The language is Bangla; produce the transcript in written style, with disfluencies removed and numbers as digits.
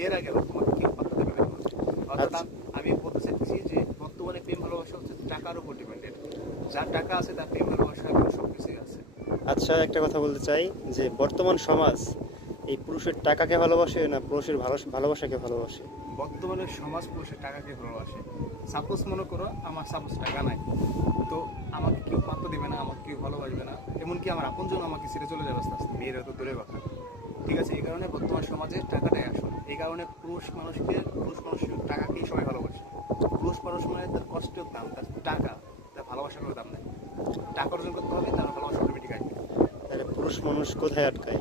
মেয়েরা গেল তোমাকে কেউ পাত্তা দেবে না। অর্থাৎ আচ্ছা। আমি বলতে চাইছি যে বর্তমানে প্রেম ভালোবাসা হচ্ছে টাকার উপর ডিপেন্ডেন্ট। যার টাকা আছে তার প্রেম ভালোবাসা সব কিছুই আছে। আচ্ছা, একটা কথা বলতে চাই যে বর্তমান সমাজ এই পুরুষের টাকাকে ভালোবাসে না পুরুষের ভালোবাসাকে ভালোবাসে? বর্তমানে সমাজ পুরুষের টাকাকে ভালোবাসে। সাপোজ মনে করো আমার সাপোজ টাকা নাই, তো আমাকে কেউ পাত্তা দেবে না, আমাকে কেউ ভালোবাসবে না, এমনকি আমার আপনজন আমাকে ছেড়ে চলে যাবে আস্তে আস্তে, মেয়েরা তো দূরের কথা। ঠিক আছে, এই কারণে বর্তমান সমাজে টাকাটাই আসল। এই কারণে পুরুষ মানুষের টাকাকেই সবাই ভালোবাসে। পুরুষ মানুষ মানে তার কষ্টের দাম, তার টাকা, তার ভালোবাসার কোনো দাম নেই। টাকা অর্জন করতে হবে, তার ভালোবাসা অটোমেটিক আসবে। তাহলে পুরুষ মানুষ কোথায় আটকায়?